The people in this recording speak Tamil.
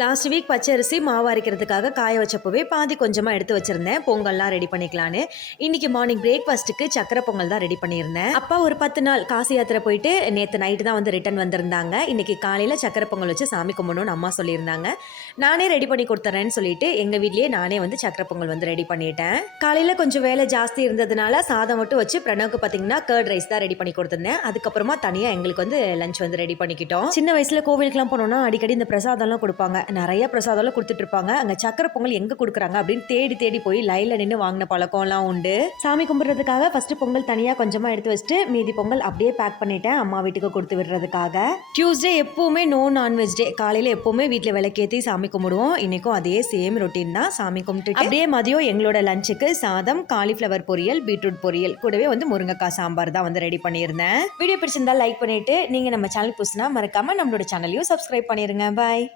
லாஸ்ட் வீக் பச்சை அரிசி மாவு அரைக்கிறதுக்காக காய வச்சப்பவே பாதி கொஞ்சமாக எடுத்து வச்சிருந்தேன் பொங்கல்லாம் ரெடி பண்ணிக்கலான்னு. இன்னைக்கு மார்னிங் பிரேக்ஃபாஸ்ட்டுக்கு சக்கரை பொங்கல் தான் ரெடி பண்ணியிருந்தேன். அப்பா ஒரு 10 நாள் காசி யாத்திரை போயிட்டு நேற்று நைட்டு தான் வந்து ரிட்டர்ன் வந்திருந்தாங்க. இன்னைக்கு காலையில் சக்கரை பொங்கல் வச்சு சாமி கும்பிடணும்னு அம்மா சொல்லியிருந்தாங்க. நானே ரெடி பண்ணி கொடுத்துறேன்னு சொல்லிட்டு எங்கள் வீட்லேயே நானே வந்து சக்கரை பொங்கல் வந்து ரெடி பண்ணிட்டேன். காலையில் கொஞ்சம் வேலை ஜாஸ்தி இருந்ததுனால சாதம் மட்டும் வச்சு பிரணவுக்கு பார்த்தீங்கன்னா கர்ட் ரைஸ் தான் ரெடி பண்ணி கொடுத்துருந்தேன். அதுக்கப்புறமா தனியாக எங்களுக்கு வந்து லஞ்ச் வந்து ரெடி பண்ணிக்கிட்டோம். சின்ன வயசில் கோவிலுக்குலாம் போனோம்னா அடிக்கடி இந்த பிரசாதம்லாம் கொடுப்பாங்க. நிறைய பிரசாதம்லாம் கொடுத்துட்டு இருப்பாங்க. அங்க சக்கரை பொங்கல் எங்க கொடுக்குறாங்க அப்படின்னு தேடி தேடி போய் லைன்ல நின்று வாங்கின பழக்கம்லாம் உண்டு. சாமி கும்பிடுறதுக்காக ஃபர்ஸ்ட் பொங்கல் தனியா கொஞ்சமா எடுத்து வச்சுட்டு மீதி பொங்கல் அப்படியே பேக் பண்ணிட்டேன் அம்மா வீட்டுக்கு கொடுத்து விடுறதுக்காக. டியூஸ்டே எப்பவுமே நோ நான்வெஜ் டே. காலையில எப்பவுமே வீட்டில் விளக்கேற்றி சாமி கும்பிடுவோம். இன்னைக்கும் அதே சேம் ரொட்டீன் தான். சாமி கும்பிட்டு அப்படியே மதியம் எங்களோட லஞ்சுக்கு சாதம், காலிஃப்ளவர் பொரியல், பீட்ரூட் பொரியல் கூடவே வந்து முருங்கைக்காய் சாம்பார் தான் வந்து ரெடி பண்ணியிருந்தேன். வீடியோ பிடிச்சிருந்தா லைக் பண்ணிட்டு நீங்க நம்ம சேனல் புதுசுனா மறக்காம நம்மளோட சேனலையும் சப்ஸ்கிரைப் பண்ணிருங்க. பாய்.